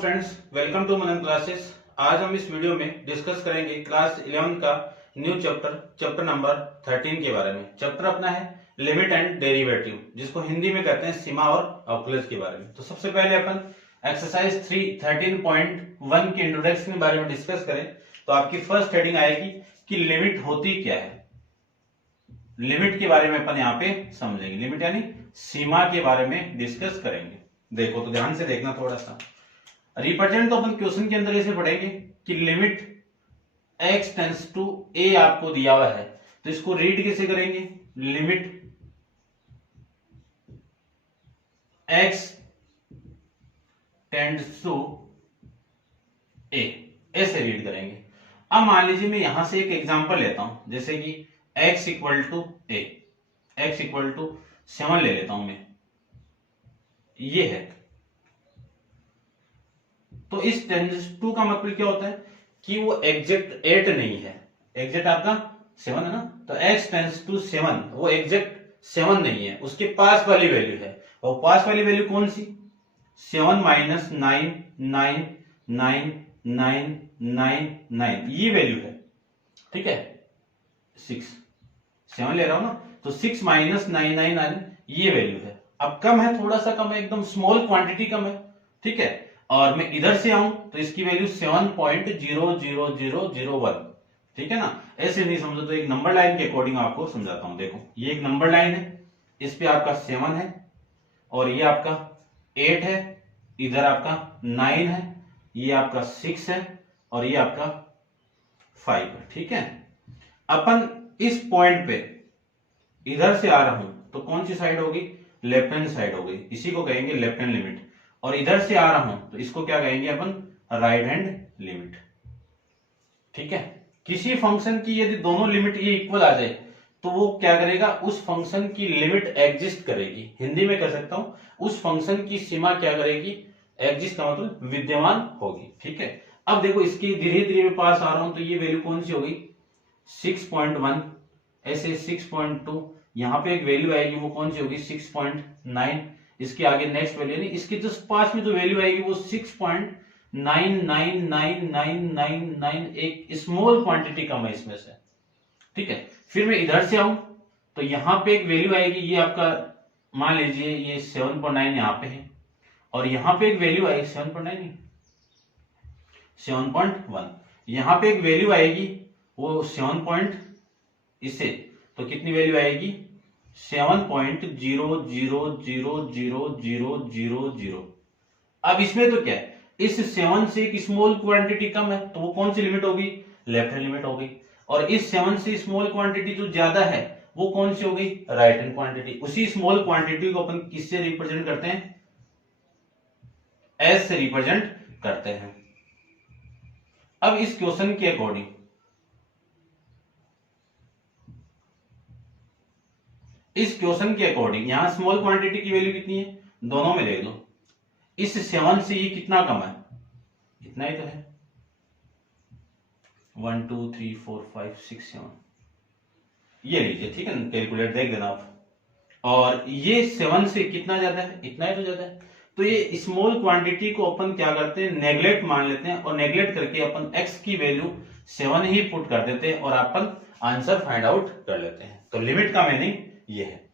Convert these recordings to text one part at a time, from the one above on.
Friends, welcome to Manan classes. आज हम इस वीडियो में डिस्कस करेंगे क्लास 11 का न्यू चैप्टर नंबर 13 के बारे में। चैप्टर अपना है लिमिट एंड डेरिवेटिव, जिसको हिंदी में कहते हैं सीमा और अवकलज के बारे में। तो सबसे पहले अपन एक्सरसाइज 13.1 के इंट्रोडक्शन के बारे में डिस्कस करें तो आपकी फर्स्ट हेडिंग आएगी कि लिमिट होती क्या है। लिमिट के बारे में अपन यहाँ पे समझेंगे, लिमिट यानी सीमा के बारे में डिस्कस करेंगे। देखो तो ध्यान से देखना थोड़ा सा। रिप्रेजेंट तो अपन क्वेश्चन के अंदर ऐसे पढ़ेंगे कि limit x tends to a आपको दिया हुआ है, तो इसको रीड कैसे करेंगे? Limit x tends to a ऐसे रीड करेंगे। अब मान लीजिए मैं यहां से एक एग्जांपल लेता हूं, जैसे कि x equal to a, x equal to 7 ले लेता हूं मैं, ये है। तो इस टेंड्स टू का मतलब क्या होता है कि वो एग्जैक्ट 8 नहीं है, एग्जैक्ट आपका 7 है ना, तो x टेंड्स टू 7 वो एग्जैक्ट 7 नहीं है, उसके पास वाली वैल्यू है। और पास वाली वैल्यू कौन सी? 7 माइनस 9 9 9 9 9 9 ये वैल्यू है, ठीक है। 6 7 ले रहा हूं ना, तो 6 माइनस 9 9 9 ये वैल्यू है। अब कम है, थोड़ा सा कम है, एकदम स्मॉल क्वांटिटी कम है, ठीक है। और मैं इधर से आऊं तो इसकी वैल्यू 7.00001, ठीक है ना। ऐसे नहीं समझो तो एक नंबर लाइन के अकॉर्डिंग आपको समझाता हूं। देखो ये एक नंबर लाइन है, इस पे आपका 7 है और ये आपका 8 है, इधर आपका 9 है, ये आपका 6 है और ये आपका 5 है, ठीक है। अपन इस पॉइंट पे इधर से आ रहा हूं तो कौन सी साइड होगी? लेफ्ट हैंड साइड होगी, इसी को कहेंगे लेफ्ट हैंड लिमिट। और इधर से आ रहा हूं तो इसको क्या कहेंगे अपन? राइट हैंड लिमिट, ठीक है। किसी फंक्शन की यदि दोनों लिमिट ये इक्वल आ जाए तो वो क्या करेगा? उस फंक्शन की लिमिट एग्जिस्ट करेगी। हिंदी में कह सकता हूं उस फंक्शन की सीमा क्या करेगी? एग्जिस्ट का मतलब विद्यमान होगी, ठीक है। अब देखो इसकी धीरे धीरे मैं पास आ रहा हूं तो ये वैल्यू कौन सी होगी? 6.1, ऐसे 6.2, यहां पे एक वैल्यू आएगी वो कौन सी होगी? 6.9। इसके आगे नेक्स्ट वैल्यू नहीं, इसके जस्ट पास में जो वैल्यू आएगी वो 6.9999999, एक स्मॉल क्वांटिटी कम है इसमें से, ठीक है। फिर मैं इधर से आऊं तो यहां पे एक वैल्यू आएगी, ये आपका मान लीजिए ये 7.9 यहां पे है, और यहां पे एक वैल्यू आएगी 7.9 7.1, यहां पे एक वैल्यू आएगी वो 7. इससे तो कितनी वैल्यू आएगी? 7.0000000। अब इसमें तो क्या है, इस 7 से एक स्मॉल क्वांटिटी कम है तो वो कौन सी लिमिट होगी? लेफ्ट हैंड लिमिट होगी। और इस 7 से स्मॉल क्वांटिटी जो ज्यादा है वो कौन सी होगी? Right hand quantity. उसी स्मॉल क्वांटिटी को अपन किससे रिप्रेजेंट करते हैं? एस से रिप्रेजेंट करते हैं। अब इस क्वेश्चन के अकॉर्डिंग यहां स्मॉल क्वांटिटी की वैल्यू कितनी है? दोनों में ले लो। इस 7 से ये कितना कम है? इतना ही तो है, 1 2 3 4 5 6 7, ये लीजिए, ठीक है ना, कैलकुलेट देख देना आप। और ये 7 से कितना ज्यादा है? इतना ही तो ज्यादा है। तो ये स्मॉल क्वांटिटी को अपन क्या करते हैं? नेग्लेक्ट मान लेते हैं, और नेग्लेक्ट करके अपन x की वैल्यू 7 ही पुट कर देते हैं और अपन आंसर फाइंड आउट कर लेते हैं। तो लिमिट का मीनिंग ये है।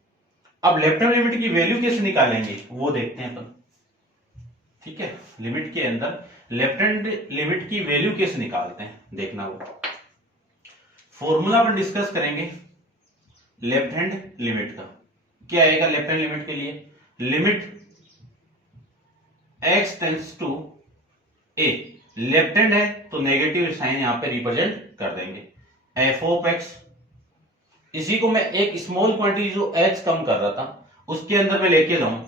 अब लेफ्ट हैंड लिमिट की वैल्यू कैसे निकालेंगे वो देखते हैं अपन, ठीक है। लिमिट के अंदर लेफ्ट हैंड लिमिट की वैल्यू कैसे निकालते हैं देखना, वो फॉर्मूला अपन डिस्कस करेंगे लेफ्ट हैंड लिमिट का। क्या आएगा लेफ्ट हैंड लिमिट के लिए? Limit x tends to a, left hand है तो नेगेटिव साइन यहां पे रिप्रेजेंट कर देंगे, f ऑफ x। इसी को मैं एक स्मॉल क्वांटिटी जो h कम कर रहा था उसके अंदर मैं लेके जाऊं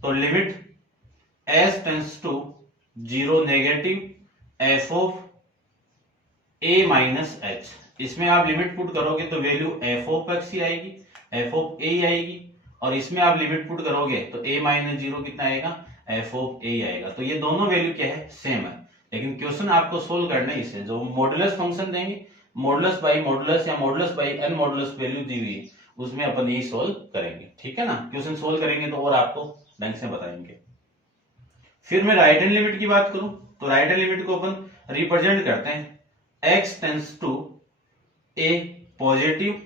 तो limit s tends to 0 negative f of a minus h। इसमें आप लिमिट पुट करोगे तो वैल्यू f ऑफ x ही आएगी, f ऑफ a आएगी, और इसमें आप लिमिट पुट करोगे तो a माइनस 0 कितना आएगा? f ऑफ a आएगा। तो ये दोनों वैल्यू क्या है? सेम है। लेकिन क्वेश्चन आपको सोल्व करना है इससे, जो मॉडुलस फंक्शन देंगे, मॉडुलस बाई मॉडुलस या modulus by n modulus value दी हुई है, उसमें अपन यही सोल्व करेंगे, ठीक है ना। क्वेश्चन सोल्व करेंगे तो और आपको ढंग से बताएंगे। फिर मैं राइट हैंड लिमिट की बात करूं तो राइट हैंड लिमिट को अपन रिप्रेजेंट करते हैं x tends to a positive,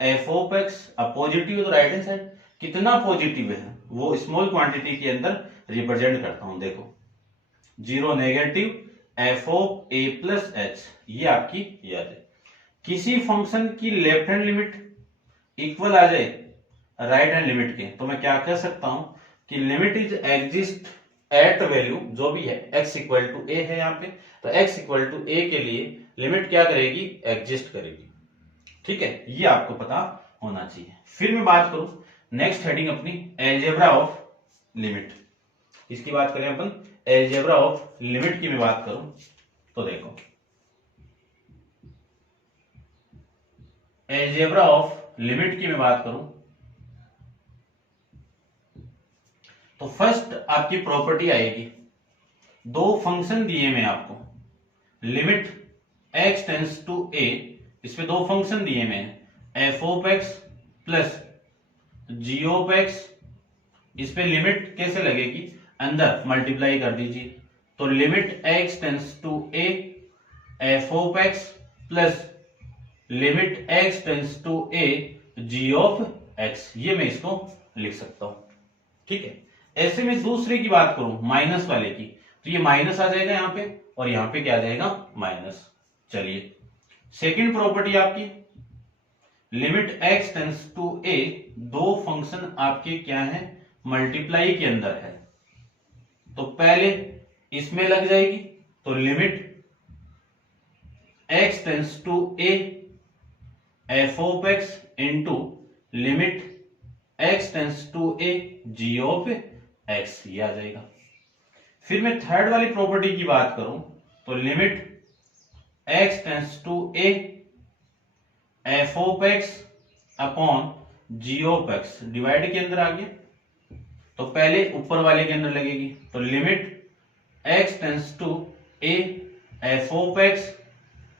f of x. अब पॉजिटिव है तो राइट हैंड साइड कितना पॉजिटिव है वो स्मॉल क्वांटिटी के अंदर रिप्रेजेंट करता हूं। देखो 0 negative F of A plus H, ये आपकी याद है। किसी फंक्शन की लेफ्ट हैंड लिमिट इक्वल आ जाए राइट हैंड लिमिट के तो मैं क्या कह सकता हूं कि limit is exist at value जो भी है x इक्वल टू ए है यहाँ पे, तो x इक्वल टू ए के लिए लिमिट क्या करेगी, एग्जिस्ट करेगी। ठीक है, ये आपको पता होना चाहिए। फिर मैं बात करूं नेक्स्ट हेडिंग अपनी एलजेब्रा ऑफ लिमिट। इसकी बात करें अपन एलजेब्रा ऑफ लिमिट की मैं बात करूं तो देखो एलजेब्रा ऑफ लिमिट की मैं बात करूं तो फर्स्ट आपकी प्रॉपर्टी आएगी, दो फंक्शन दिए मैं आपको, limit x tends to a, इसमें दो फंक्शन दिए मैं f of x plus g of x। इस पे लिमिट कैसे लगेगी, अंदर मल्टीप्लाई कर दीजिए, तो limit x tends to a f of x plus limit x tends to a g of x, ये मैं इसको लिख सकता हूं। ठीक है, ऐसे में दूसरे की बात करूं माइनस वाले की, तो ये माइनस आ जाएगा यहां पे और यहां पे क्या आ जाएगा, माइनस। चलिए सेकंड प्रॉपर्टी आपकी limit x tends to a, दो फंक्शन आपके क्या है, मल्टीप्लाई के अंदर है, तो पहले इसमें लग जाएगी, तो limit x tends to a f of x into limit x tends to a g of x, ये आ जाएगा। फिर मैं थर्ड वाली प्रॉपर्टी की बात करूं तो limit x tends to a f of x upon g of x, divide के अंदर आ गया, तो पहले ऊपर वाले के अंदर लगेगी, तो limit x tends to a f of x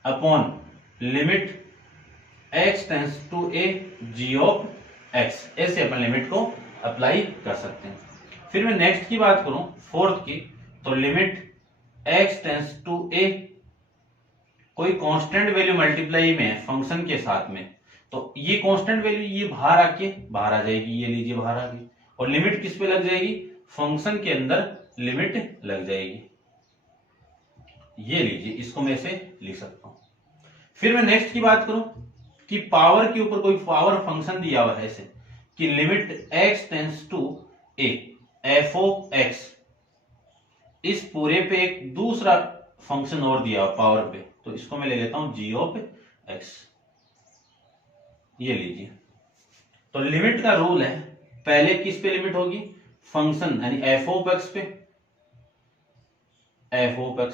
upon limit x tends to a g of x। ऐसे अपन लिमिट को अप्लाई कर सकते हैं। फिर मैं नेक्स्ट की बात करूं फोर्थ की, तो limit x tends to a, कोई कांस्टेंट वैल्यू मल्टीप्लाई में है फंक्शन के साथ में, तो ये कांस्टेंट वैल्यू ये बाहर आके बाहर आ जाएगी, ये लीजिए बाहर आ गई, और लिमिट किस पे लग जाएगी, फंक्शन के अंदर लिमिट लग जाएगी, ये लीजिए, इसको मैं ऐसे लिख सकता हूं। फिर मैं नेक्स्ट की बात करूं कि पावर के ऊपर कोई पावर फंक्शन दिया हुआ है ऐसे कि limit x tends to a f of x, इस पूरे पे एक दूसरा फंक्शन और दिया हुआ पावर पे, तो इसको मैं ले लेता हूं g ऑफ x, ये लीजिए। तो लिमिट का रूल है, पहले किस पे लिमिट होगी, फंक्शन यानी f ऑफ x पे, f ऑफ x,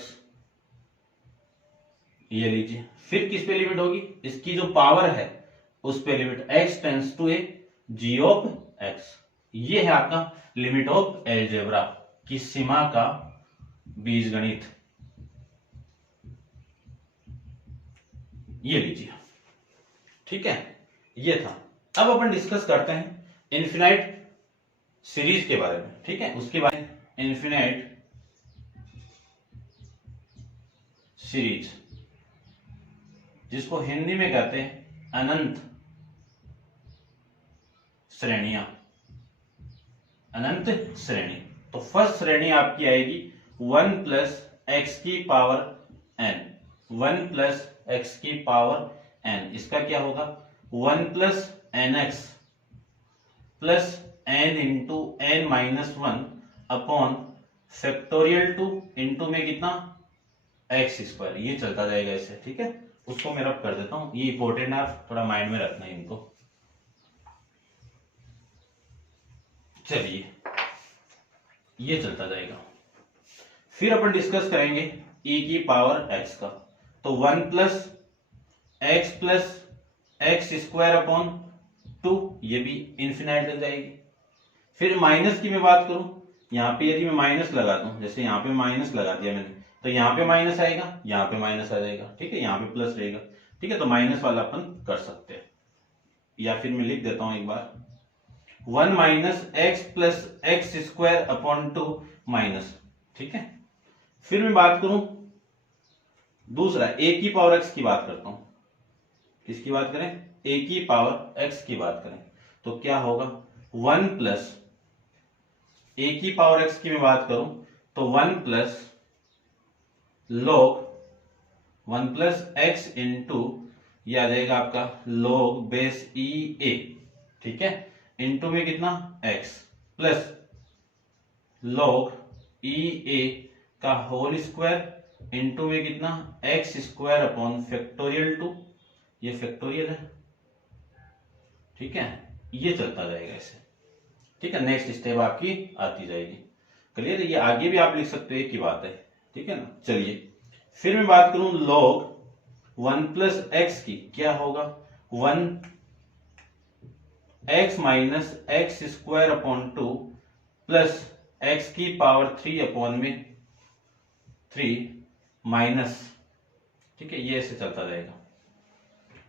ये लीजिए। फिर किस पे लिमिट होगी, इसकी जो पावर है उस पे limit x tends to a g of x, ये है आपका लिमिट ऑफ एलजेब्रा की सीमा का बीजगणित, ये लीजिए। ठीक है, ये था। अब अपन डिस्कस करते हैं इनफिनाइट सीरीज के बारे में। ठीक है, उसके बाद इनफिनाइट सीरीज, जिसको हिंदी में कहते हैं अनंत श्रेणियां, अनंत श्रेणी। तो फर्स्ट श्रेणी आपकी आएगी 1 प्लस एक्स की पावर n, 1 प्लस एक्स की पावर n, इसका क्या होगा 1 plus n x plus n into n minus 1 upon factorial 2 into में कितना एक्स स्क्वायर, ये चलता जाएगा ऐसे। ठीक है, उसको मैं रब कर देता हूं, ये इंपॉर्टेंट है, थोड़ा माइंड में रखना है इनको। चलिए, ये चलता जाएगा। फिर अपन डिस्कस करेंगे e की पावर x का, तो 1 प्लस एक्स स्क्वायर अपॉन 2, ये भी इन्फिनाइट लग जाएगी। फिर माइनस की मैं बात करूं, यहां पे यदि मैं माइनस लगा दूं, जैसे यहां पे माइनस लगा दिया मैंने, तो यहां पे माइनस आएगा, यहां पे माइनस आ जाएगा। ठीक है, यहां पे प्लस रहेगा। ठीक है, तो माइनस वाला अपन कर सकते हैं, या फिर मैं लिख देता हूं एक बार, 1 minus x plus x square upon 2 minus. ठीक है। फिर मैं बात करूं दूसरा a की पावर x की बात करता हूं। किसकी बात करें? a की पावर x की बात करें तो क्या होगा 1 प्लस a की पावर x की मैं बात करूं तो 1 प्लस x इंटू ये आ जाएगा आपका log बेस ई ए, ठीक है, इंटू में कितना x प्लस log ई ए का होल स्क्वायर इंटू में कितना x स्क्वायर अपॉन फैक्टोरियल 2, ये फैक्टोरियल है, ठीक है, ये चलता जाएगा ऐसे, ठीक है। नेक्स्ट स्टेप आपकी आती जाएगी। क्लियर? ये आगे भी आप लिख सकते हो, एक ही बात है, ठीक है ना। चलिए फिर मैं बात करूं log 1 प्लस एक्स की, क्या होगा 1 x minus x square upon 2 plus x की पावर 3 अपॉन में 3 माइनस, ठीक है, ये ऐसे चलता जाएगा।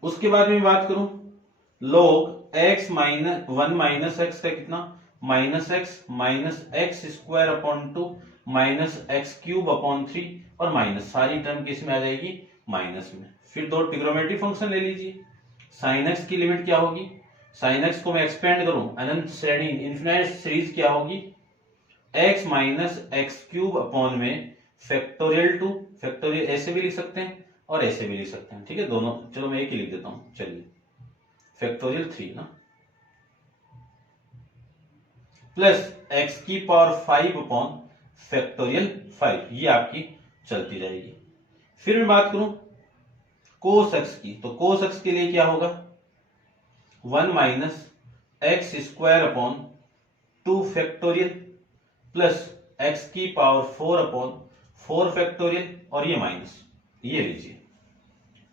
उसके बाद में बात करूं log x minus 1 minus x का कितना minus x square upon 2 minus x cube upon 3 और माइनस, सारी टर्म किस में आ जाएगी माइनस में। फिर दो ट्रिग्नोमेट्री फंक्शन ले लीजिए। साइन एक्स की लिमिट क्या होगी, साइन एक्स को मैं एक्सपेंड करूं अनंत श्रेणी इन्फिनाइट सीरीज क्या होगी x minus x cube upon में फैक्टोरियल 2, फैक्टोरियल ऐसे भी लिख सकते हैं और ऐसे भी लिख सकते हैं, ठीक है, दोनों। चलो मैं एक ही लिख देता हूं, चलिए फैक्टोरियल 3 ना प्लस x की पावर 5 अपॉन फैक्टोरियल 5, ये आपकी चलती रहेगी। फिर मैं बात करूं कोस x की, तो कोस x के लिए क्या होगा 1 minus x square upon 2 factorial plus x की पावर 4 अपॉन 4 फैक्टोरियल और ये माइनस, ये लीजिए।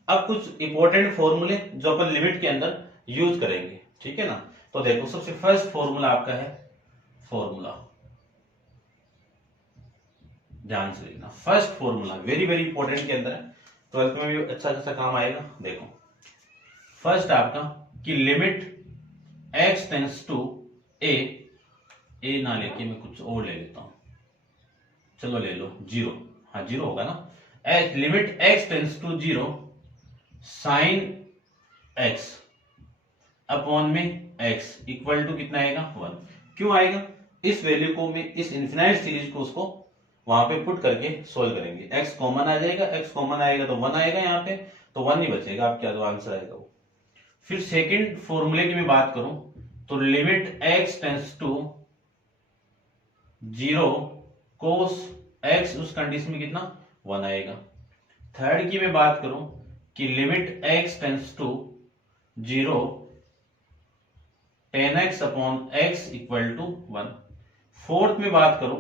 अब कुछ इंपॉर्टेंट फॉर्मूले जो अपन लिमिट के अंदर यूज करेंगे, ठीक है ना। तो देखो सबसे फर्स्ट फॉर्मूला आपका है, फॉर्मूला ध्यान से लिखना, first formula very very important के अंदर है, 12th में भी अच्छा अच्छा काम आएगा। देखो फर्स्ट आपका कि लिमिट x टेंस टू ए ना लेके मैं कुछ और ले लेता हूं, चलो ले लो 0, हाँ 0 होगा ना। Limit x tends to 0 sine x upon में x इक्वल टू कितना आएगा 1। क्यों आएगा, इस वैल्यू को मैं इस इनफिनाइट सीरीज को उसको वहां पे पुट करके सोल्व करेंगे। x कॉमन आ जाएगा, x कॉमन आएगा तो 1 आएगा यहाँ पे, तो 1 ही बचेगा, आप क्या जो आंसर आएगा वो। फिर सेकंड फॉर्मूले की मैं बात करूं तो limit x tends to 0 cos x, उस कंडीशन में कितना 1 आएगा। थर्ड की मैं बात करूं कि limit x tends to 0 tan x upon x equal to 1। Fourth में बात करूं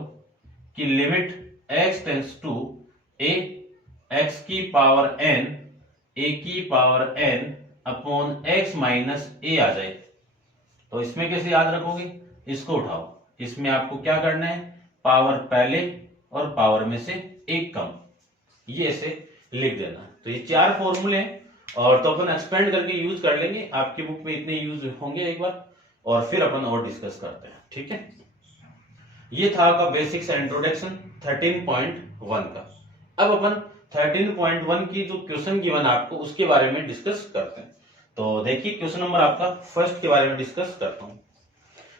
कि limit x tends to a x की पावर n a की power n upon x minus a आ जाए, तो इसमें कैसे याद रखोगे, इसको उठाओ, इसमें आपको क्या करना है पावर पहले और पावर में से एक कम, ये ऐसे लिख देना। तो ये 4 फॉर्मूले हैं और तो अपन एक्सपेंड करके यूज कर लेंगे, आपकी बुक में इतने यूज होंगे एक बार, और फिर अपन और डिस्कस करते हैं, ठीक है। ये था आपका बेसिक्स इंट्रोडक्शन 13.1 का। अब अपन 13.1 की जो क्वेश्चन गिवन आपको उसके बारे में डिस्कस करते हैं। तो देखिए क्वेश्चन नंबर आपका फर्स्ट के बारे में डिस्कस करता हूं।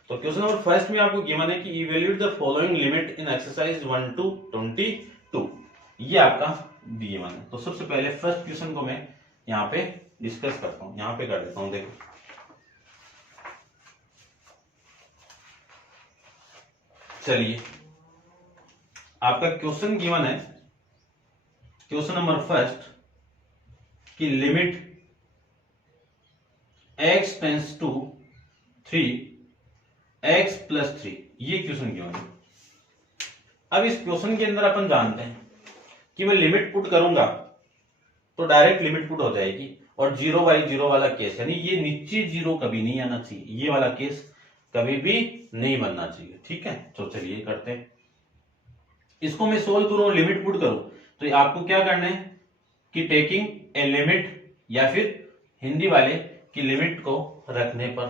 तो क्वेश्चन नंबर फर्स्ट में आपको गिवन है कि evaluate the following limit in exercise 1 to 22, ये आपका गिवन है। तो सबसे पहले फर्स्ट क्वेश्चन को मैं यहाँ पे डिस्कस करता हूं, यहाँ पे कर देता हूं। देखो चलिए आपका क्वेश्चन गिवन है, क्वेश्चन नंबर फर्स्ट की limit x tends to 3 x plus 3, ये क्वेश्चन गिवन है। अब इस क्वेश्चन के अंदर अपन जानते हैं कि मैं लिमिट पुट करूंगा तो डायरेक्ट लिमिट पुट हो जाएगी, और 0/0 वाला केस, यानी ये नीचे 0 कभी नहीं आना चाहिए, ये वाला केस कभी भी नहीं बनना चाहिए, ठीक है। तो चलिए करते हैं, इसको मैं सोल्व करूं लिमिट पुट करूं, तो आपको क्या करना है कि टेकिंग ए लिमिट, या फिर हिंदी वाले की लिमिट को रखने पर,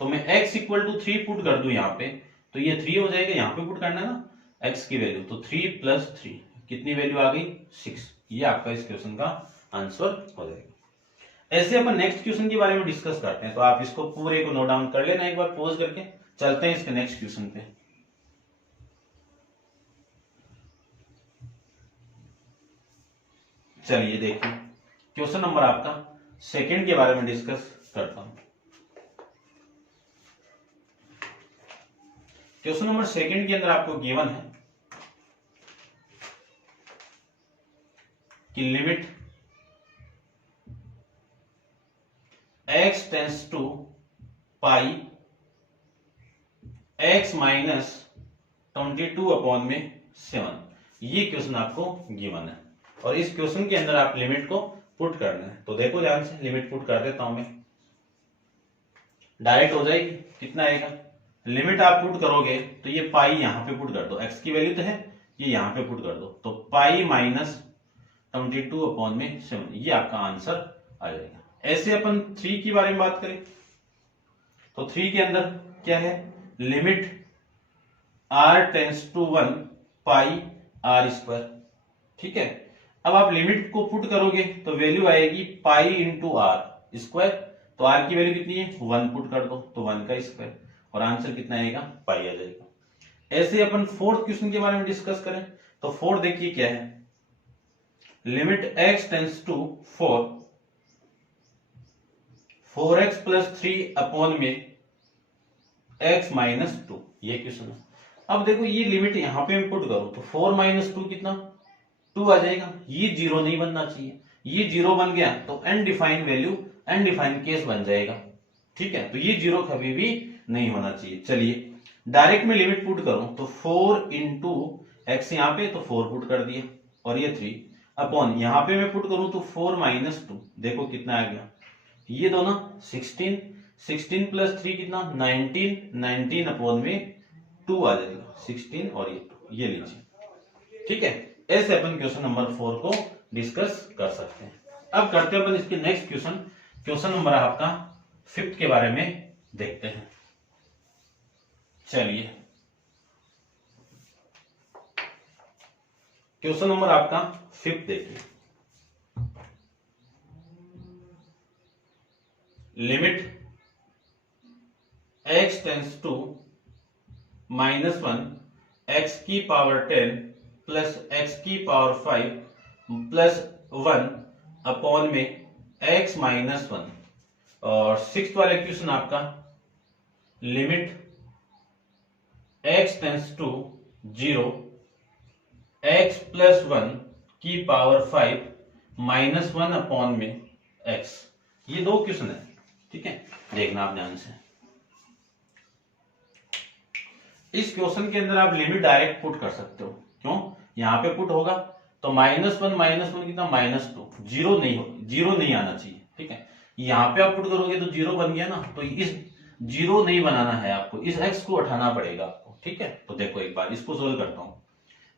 तो मैं x इक्वल टू 3 पुट कर दूं यहाँ पे, तो ये 3 हो जाएगा, यहाँ पे पुट करना है ना, x की वैल्यू, तो 3 + 3 कितनी वैल्यू आ गई 6। ये आपका इस क्वेश्चन का आंसर हो जाएगा। ऐसे अपन नेक्स्ट क्वेश्चन के बारे में डिस्कस करते हैं, तो आप इसको पूरे को नोट डाउन कर लेना एक बार पॉज करके। चलते हैं इसके नेक्स्ट क्वेश्चन पे। चलिए देखिए क्वेश्चन नंबर आपका सेकंड के बारे में डिस्कस करता हूं। क्वेश्चन नंबर सेकंड के अंदर आपको गिवन है कि limit x tends to pi x minus 22/7। ये क्वेश्चन आपको गिवन है और इस क्वेश्चन के अंदर आप लिमिट को पुट करना है। तो देखो ध्यान से, लिमिट पुट कर देता हूं मैं, डायरेक्ट हो जाएगी। कितना आएगा, लिमिट आप पुट करोगे तो ये पाई यहां पे पुट कर दो, x की वैल्यू तो है, ये यहां पे पुट कर दो, तो पाई माइनस 22/7, ये आपका आंसर आ जाएगा। ऐसे अपन 3 के बारे में बात करें तो 3 के अंदर क्या है, limit r tends to 1 pi r²। ठीक है, अब आप लिमिट को पुट करोगे तो वैल्यू आएगी पाई इंटू r², तो r की वैल्यू कितनी है 1 पुट कर दो तो 1 का स्क्वायर, और आंसर कितना आएगा पाई आ जाएगा। ऐसे अपन फोर्थ क्वेश्चन के बारे में डिस्कस करें तो फोर्थ देखिए क्या है, limit x tends to 4x + 3 में x माइनस 2, ये क्वेश्चन है। अब देखो ये लिमिट यहां पे मैं पुट करूं तो 4 - 2 कितना 2 आ जाएगा। ये 0 नहीं बनना चाहिए, ये 0 बन गया तो अनडिफाइंड वैल्यू, अनडिफाइंड केस बन जाएगा। ठीक है, तो ये 0 कभी भी नहीं होना चाहिए। चलिए डायरेक्ट में लिमिट पुट करूं तो 4 इंटू एक्स यहां पे तो 4 पुट कर दिया, और ये 3 अपॉन यहां पे मैं पुट करूं तो 4 - 2, देखो कितना आ गया, ये दोनों 16 + 3 कितना 19, 19 में 2 आ जाएगा, 16 और ये 2, ये लीजिए। ठीक है, ऐसे अपन क्वेश्चन नंबर 4 को डिस्कस कर सकते हैं। अब करते हैं अपन इसके नेक्स्ट क्वेश्चन, क्वेश्चन नंबर आपका 5th के बारे में देखते हैं। चलिए क्वेश्चन नंबर आपका 5th देखिए, limit x tends to -1 x की पावर 10 प्लस x की पावर 5 प्लस 1 में x माइनस 1। और 6th वाला क्वेश्चन आपका limit x tends to 0 x + 1 की पावर 5 -1 में x। ये 2 क्वेश्चन है। ठीक है, देखना आप ध्यान से। इस क्वेश्चन के अंदर आप लिमिट डायरेक्ट पुट कर सकते हो, क्यों, यहां पे पुट होगा तो -1 कितना -2, 0 नहीं आना चाहिए। ठीक है, यहां पे आप पुट करोगे तो 0 बन गया ना, तो इस 0 नहीं बनाना है आपको, इस x को उठाना पड़ेगा आपको। ठीक है, तो देखो एक बार इसको सोल्व करता हूं।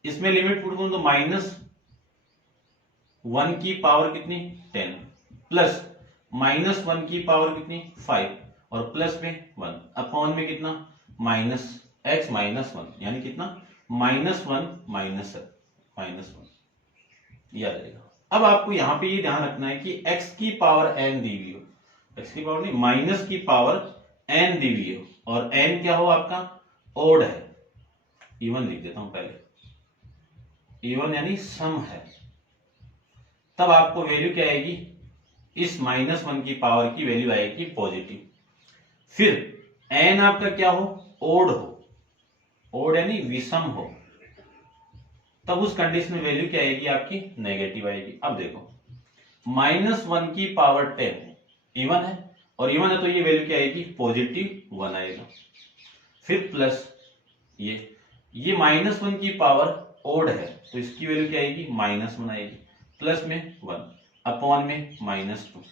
इसमें लिमिट पुट करूं तो -1 की पावर कितनी 10 प्लस -1 की पावर कितनी 5 और प्लस में 1 अपॉन में कितना -x - 1, यानी कितना -1 ये आ जाएगा। अब आपको यहां पे ये ध्यान रखना है कि x की पावर n दी हुई हो, x की पावर नहीं माइनस की पावर n दी हुई हो, और n क्या हो आपका ओड है, इवन लिख देता हूं पहले, इवन यानी सम है, तब आपको वैल्यू क्या आएगी, इस -1 की पावर की वैल्यू आएगी पॉजिटिव। फिर n आपका क्या हो ओड हो, ओड यानी विषम हो, तब उस कंडीशन में वैल्यू क्या आएगी आपकी नेगेटिव आएगी। अब देखो -1 की पावर 10 इवन है, और इवन है तो ये वैल्यू क्या आएगी पॉजिटिव 1 आएगा। फिर प्लस ये -1 की पावर ओड है तो इसकी वैल्यू क्या आएगी -1 आएगी, प्लस में 1 अपॉन में -2,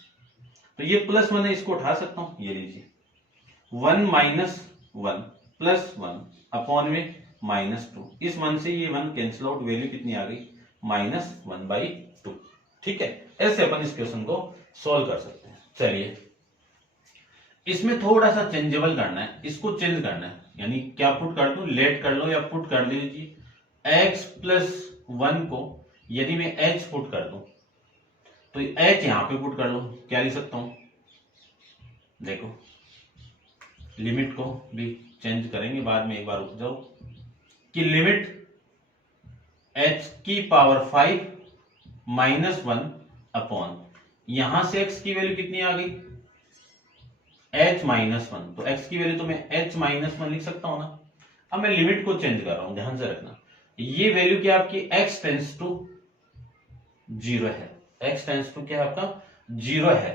तो ये +1 है, इसको उठा सकता हूं, ये लीजिए 1 - 1 प्लस 1 अपॉन में -2, इस 1 से ये 1 कैंसिल आउट, वैल्यू कितनी आ गई -1/2। ठीक है, ऐसे अपन इस क्वेश्चन को सॉल्व कर सकते हैं। चलिए इसमें थोड़ा सा चेंजेबल करना है, इसको चेंज करना है, यानी क्या पुट कर दूं, लेट कर लो या पुट कर लीजिए, x प्लस 1 को यदि मैं h पुट कर दूं तो h यहां पे पुट कर लो, क्या लिख सकता हूं, देखो लिमिट को भी चेंज करेंगे बाद में, एक बार रुक जाओ, कि लिमिट h की पावर 5 माइनस 1 अपॉन, यहां से x की वैल्यू कितनी आ गई, h माइनस 1, तो x की वैल्यू तो मैं h माइनस 1 लिख सकता हूं ना। अब मैं लिमिट को चेंज कर रहा हूं, ध्यान से रखना, ये वैल्यू क्या आपकी x टेंस टू 0 है, x टेंस टू क्या है आपका 0 है,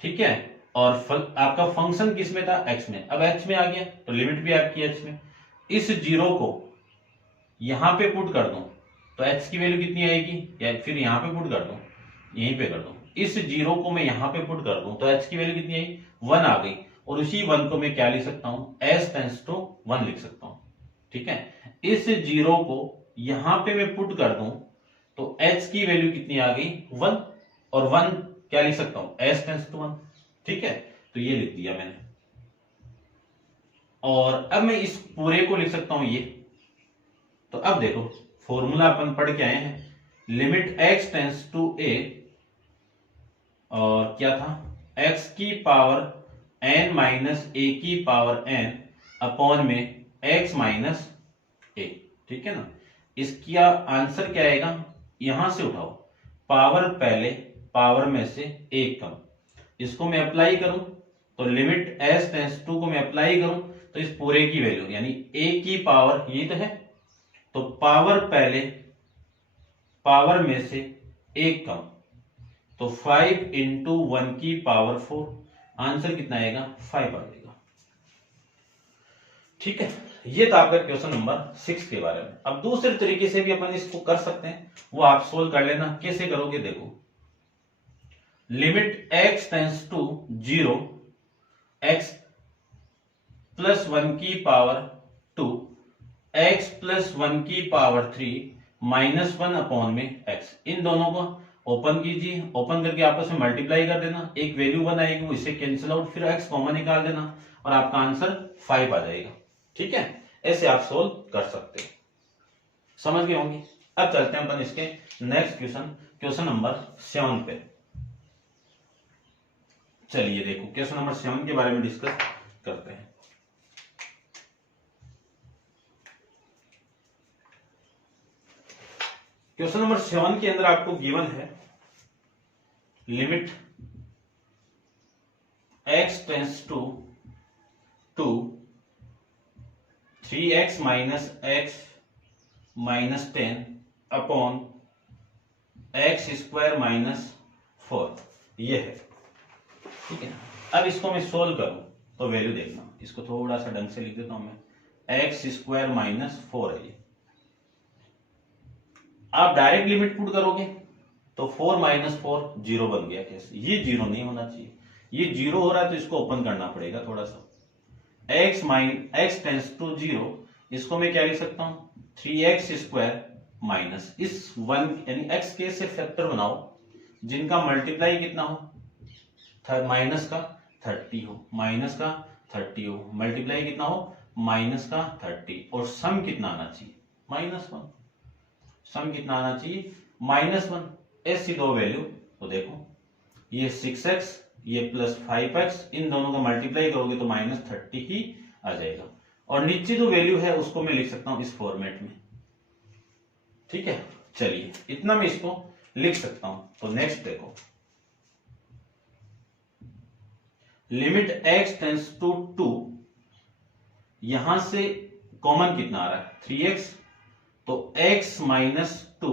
ठीक है, और आपका फंक्शन किस में था, x में, अब h में आ गया तो लिमिट भी आपकी h में, इस 0 को यहां पे पुट कर दूं तो h की वैल्यू कितनी आएगी, या फिर यहां पे पुट कर दूं, यहीं पे कर दूं, इस 0 को मैं यहां पे पुट कर दूं तो h की वैल्यू कितनी आई, 1 आ गई, और उसी 1 को मैं क्या लिख सकता हूं, s टेंस टू 1 लिख सकता हूं, ठीक है। इस 0 को यहां पे मैं पुट कर दूं तो h की वैल्यू कितनी आ गई, 1, और 1 क्या लिख सकता हूं, s टेंस टू 1, ठीक है, तो ये लिख दिया मैंने। और अब मैं इस पूरे को लिख सकता हूं ये, तो अब देखो फॉर्मूला अपन पढ़ के आए हैं, limit x tends to a, और क्या था, x की पावर n माइनस a की पावर n अपॉन में x माइनस a, ठीक है ना। इसका आंसर क्या आएगा, यहां से उठाओ, पावर पहले, पावर में से एक कम, इसको मैं अप्लाई करूं तो लिमिट s टेंस टू को मैं अप्लाई करूं तो इस पूरे की वैल्यू यानी a की पावर ये तो है, तो पावर पहले, पावर में से एक कम, तो 5 इंटू 1 की पावर 4, आंसर कितना आएगा, 5 आ जाएगा, ठीक है। ये था आपका क्वेश्चन नंबर 6 के बारे में। अब दूसरे तरीके से भी अपन इसको कर सकते हैं, वो आप सोल्व कर लेना, कैसे करोगे देखो, limit x tends to 0, x plus 1 की पावर 2, x प्लस 1 की पावर 3 माइनस 1 अपॉन में x, इन दोनों को ओपन कीजिए, ओपन करके आपस में मल्टीप्लाई कर देना, एक वैल्यू 1 आएगी वो इससे कैंसिल आउट, फिर x कॉमन निकाल देना और आपका आंसर 5 आ जाएगा, ठीक है। ऐसे आप सोल्व कर सकते हो, समझ गए होंगे। अब चलते हैं अपन इसके नेक्स्ट क्वेश्चन, क्वेश्चन नंबर 7 पे। चलिए देखो क्वेश्चन नंबर 7 के बारे में डिस्कस करते हैं। क्वेश्चन नंबर 7 के अंदर आपको गिवन है limit x tends to 2, 3x minus x minus 10 upon x square minus 4, ये है, ठीक है। अब इसको मैं सोल्व करूं तो वैल्यू देखना, इसको थोड़ा सा ढंग से लिख देता हूं मैं, x स्क्वायर माइनस 4 है ये, आप डायरेक्ट लिमिट पुट करोगे तो 4 माइनस 4 जीरो बन गया, कैसे, ये जीरो नहीं होना चाहिए, ये जीरो हो रहा है तो इसको ओपन करना पड़ेगा थोड़ा सा, x टेंस टू 0, इसको मैं क्या लिख सकता हूं, 3x स्क्वायर माइनस इस 1 यानी x के से फैक्टर बनाओ जिनका मल्टीप्लाई कितना हो, माइनस का 30 हो, माइनस का 30 हो, मल्टीप्लाई कितना हो, माइनस का 30, और सम कितना आना चाहिए, -1, सम कितना आना चाहिए, -1, ऐसी दो वैल्यू, तो देखो ये 6x ये प्लस 5x, इन दोनों का मल्टीप्लाई करोगे तो -30 ही आ जाएगा, और नीचे जो वैल्यू है उसको मैं लिख सकता हूं इस फॉर्मेट में, ठीक है। चलिए इतना मैं इसको लिख सकता हूं, तो नेक्स्ट देखो, लिमिट x टेंस टू 2, यहां से कॉमन कितना आ रहा है, 3x, तो x minus 2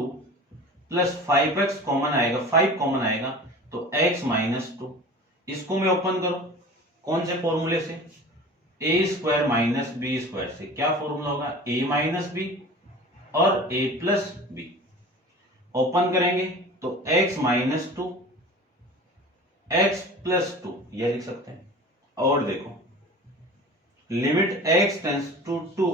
plus 5x common आएगा, 5 कॉमन आएगा तो x माइनस 2, इसको मैं ओपन करूं कौन से फॉर्मूले से, a square minus b square से, क्या फॉर्मूला होगा, a माइनस बी और a प्लस बी, ओपन करेंगे तो x माइनस 2 x प्लस 2 यह लिख सकते हैं, और देखो लिमिट x टेंस टू 2,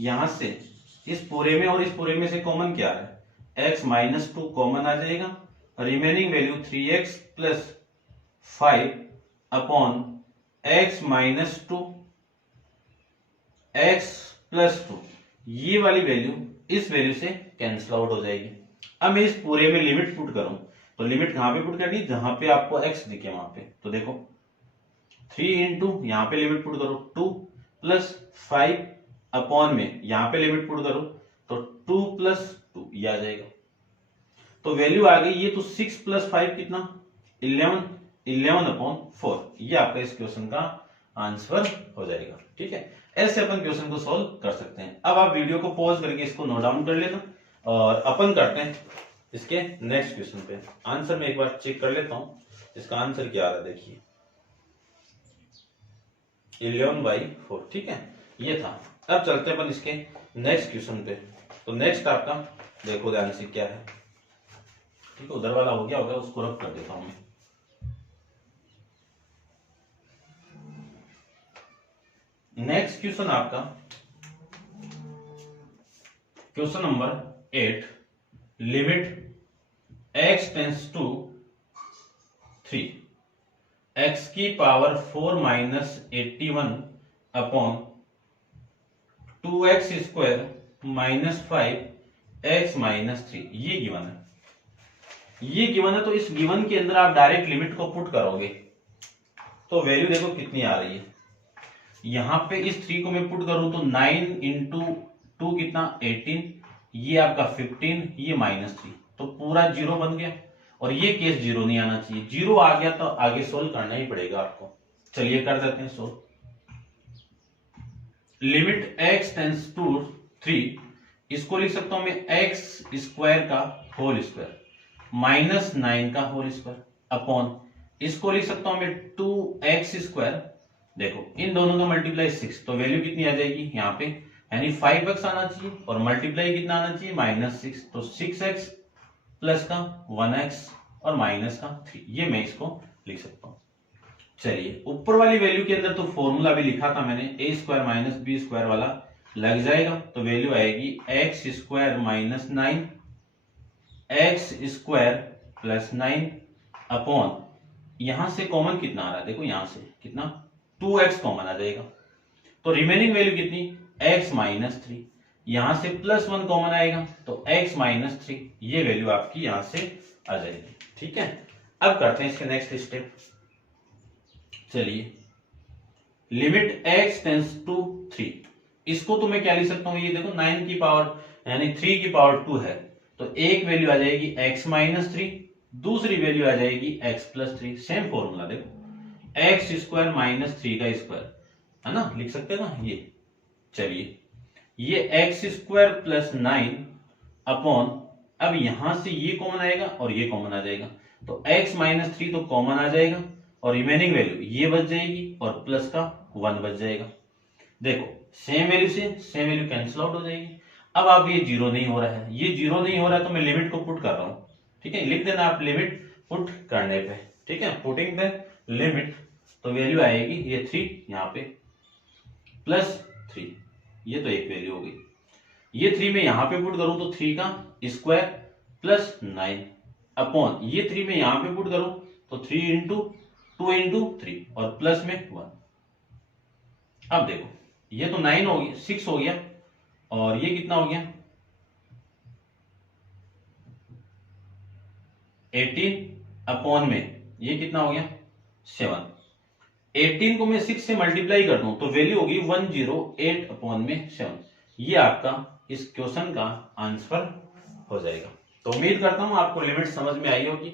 यहां से इस पूरे में और इस पूरे में से कॉमन क्या है, x माइनस 2 कॉमन आ जाएगा, remaining value 3x plus 5 upon x minus 2 x plus 2, ये वाली वैल्यू इस वैल्यू से कैंसिल आउट हो जाएगी। अब मैं इस पूरे में लिमिट पुट करूं तो लिमिट कहां पे पुट करनी, जहां पे आपको x दिखे वहां पे। तो देखो 3 इंटू यहां पे लिमिट पुट करो 2 प्लस 5 अपॉन में यहां पे लिमिट पुट करो तो 2 प्लस 2 ये आ जाएगा। तो वैल्यू आ गई ये, तो 6 प्लस 5 कितना 11, 11 अपॉन 4 ये आपका इस क्वेश्चन का आंसर हो जाएगा। ठीक है, ऐसे अपन क्वेश्चन को सॉल्व कर सकते हैं। अब आप वीडियो को पॉज करके इसको नोट डाउन कर लेना और अपन करते हैं इसके नेक्स्ट क्वेश्चन पे। आंसर में एक बार चेक कर लेता हूं इसका आंसर क्या आ रहा है। देखिए 11/4। ठीक है, ये था। अब चलते हैं अपन इसके नेक्स्ट क्वेश्चन पे। तो नेक्स्ट आपका देखो ध्यान से क्या है। ठीक है, उधर वाला हो गया होगा, उसको रब कर देता हूं मैं। नेक्स्ट क्वेश्चन आपका question number 8, limit x tends to 3 x की power 4 minus 81 upon 2x square minus 5 x minus 3 ये गिवन है। ये गिवन है तो इस गिवन के अंदर आप डायरेक्ट लिमिट को पुट करोगे तो वैल्यू देखो कितनी आ रही है। यहां पे इस 3 को मैं पुट करूं तो 9 इंटू 2 कितना 18, ये आपका 15, ये माइनस 3, तो पूरा जीरो बन गया। और ये केस जीरो नहीं आना चाहिए, जीरो आ गया तो आगे सोल्व करना ही पड़ेगा आपको। चलिए कर देते हैं solve. Limit x tends to 3, इसको लिख सकता हूं मैं x स्क्वायर का होल स्क्वायर माइनस 9 का होल स्क्वायर अपॉन, इसको लिख सकता हूं मैं 2x स्क्वायर। देखो इन दोनों का मल्टीप्लाई 6, तो वैल्यू कितनी आ जाएगी यहाँ पे, यानी 5x आना चाहिए और मल्टीप्लाई कितना आना चाहिए -6, तो 6x प्लस का 1x और माइनस का 3, ये मैं इसको लिख सकता हूं। चलिए ऊपर वाली वैल्यू के अंदर तो फॉर्मूला भी लिखा था मैंने, a square minus b square वाला लग जाएगा, तो वैल्यू आएगी x square minus 9 x square plus 9 upon, यहां से कॉमन कितना आ रहा है, देखो यहां से कितना 2x कॉमन आ जाएगा, तो रिमेनिंग वैल्यू कितनी x माइनस 3, यहां से प्लस 1 कॉमन आएगा तो x माइनस 3, ये वैल्यू आपकी यहां से आ जाएगी। ठीक है, अब करते हैं इसके नेक्स्ट स्टेप। चलिए लिमिट x टेंस टू 3, इसको तो मैं क्या लिख सकता हूं, ये देखो 9 की पावर यानी 3 की पावर 2 है, तो एक वैल्यू आ जाएगी x माइनस 3, दूसरी वैल्यू आ जाएगी x प्लस 3। सेम फॉर्मूला देखो x स्क्वायर माइनस 3 का स्क्वायर है ना, लिख सकते हैं ना ये। चलिए ये x स्क्वायर प्लस 9 अपॉन, अब यहां से ये कॉमन आएगा और ये कॉमन आ जाएगा, तो x माइनस 3 तो कॉमन आ जाएगा और रिमेनिंग वैल्यू ये बच जाएगी और प्लस का 1 बच जाएगा। देखो सेम वैल्यू से सेम वैल्यू कैंसिल आउट हो जाएगी। अब आप ये जीरो नहीं हो रहा है, ये जीरो नहीं हो रहा है तो मैं लिमिट को पुट कर रहा हूं। ठीक है, लिख देना आप लिमिट पुट करने पे। ठीक है, पुटिंग पे लिमिट, तो वैल्यू आएगी ये 3 यहाँ पे प्लस 3, ये तो एक वैल्यू हो गई। ये 3 में यहां पे पुट करूं तो 3 का स्क्वायर प्लस 9 अपॉन, ये 3 में यहां पे पुट करूं तो 3 इंटू 2 इंटू 3 और प्लस में 1। अब देखो ये तो 9 हो गया, 6 हो गया और ये कितना हो गया 18 अपॉन में ये कितना हो गया 7। 18 को मैं 6 से मल्टीप्लाई कर दूं तो वैल्यू होगी 108 अपॉन में 7। ये आपका इस क्वेश्चन का आंसर हो जाएगा। तो उम्मीद करता हूं आपको लिमिट समझ में आई होगी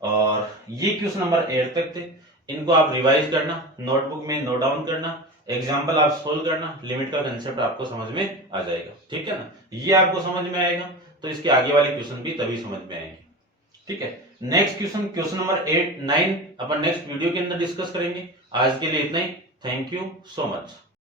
और ये क्वेश्चन नंबर 8 तक थे। इनको आप रिवाइज करना, नोटबुक में नोट डाउन करना, एग्जाम्पल आप सोल्व करना, लिमिट का कंसेप्ट आपको समझ में आ जाएगा। ठीक है ना, ये आपको समझ में आएगा तो इसके आगे वाले क्वेश्चन भी तभी समझ में आएंगे। ठीक है, नेक्स्ट क्वेश्चन नंबर 8, 9 अपन नेक्स्ट वीडियो के अंदर डिस्कस करेंगे। आज के लिए इतना ही। Thank you so much.